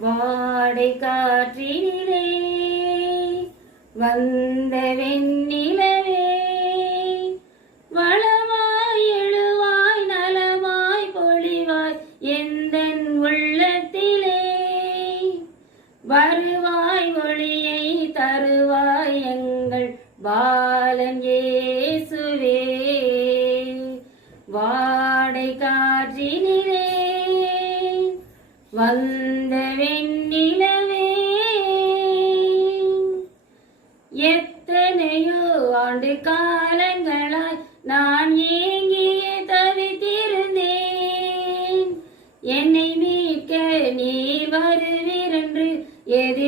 வாடை காற்றினிலே வந்த வெண்ணிலவே. வளமாய் எழுவாய் நலமாய் பொழிவாய் எந்தன் உள்ளத்திலே. வருவாய் ஒளியை தருவாய் எங்கள் பாலன் ஏசுவே வாடை காற்றினிலே வந்த வெண்ணிலவே எத்தனையோ ஆண்டு காலங்களாய் நான் ஏங்கியே தவித்திருந்தேன். என்னை மீட்க நீ வருவீரென்று எதிர்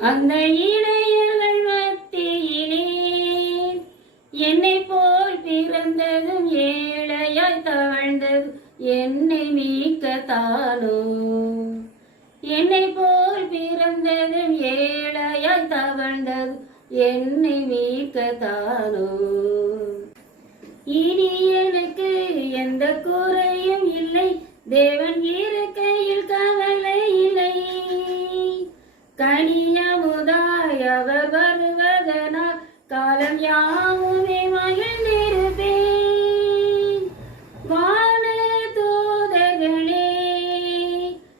அந்த இடையர்கள் மத்தியிலே என்னை போல் பிறந்ததும் ஏழையாய் தவழ்ந்ததும் என்னை மீட்கத்தானோ என்னை போல் பிறந்ததும் ஏழையாய் தவழ்ந்ததும் என்னை மீட்கத்தானோ இனி எனக்கு எந்த குறையும் இல்லை. தேவன் இருக்கையில் கனியமுதாய் அவர் வருவதனால் காலம் யாவுமே மகிழ்ந்திருப்பேன். வான தூதர்களே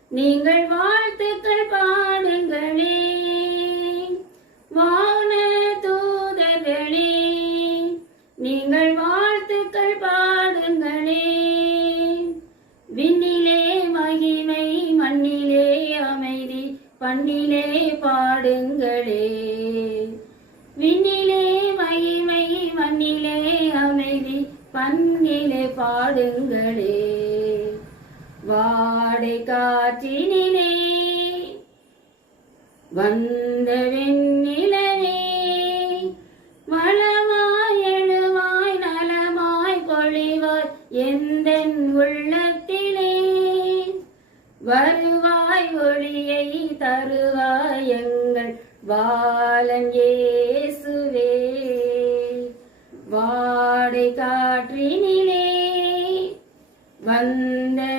நீங்கள் வாழ்த்துக்கள் பாடுங்களே. வான தூதர்களே நீங்கள் வாழ்த்துக்கள் பாடுங்களே. விண்ணிலே மகிமை பண்ணிலே பாடுங்களே. விண்ணிலே மகிமை மண்ணிலே அமைதி பண்ணிலே பாடுங்களே. வாடை காற்றினிலே வந்த வெண்ணிலவே வளமாய் எழுவாய் நலமாய் பொழிவார் எந்த உள்ளத்திலே. வருவார் வருவாய் ஒளியை தருவாய் எங்கள் பாலன் இயேசுவே. வாடை காற்றினிலே வந்த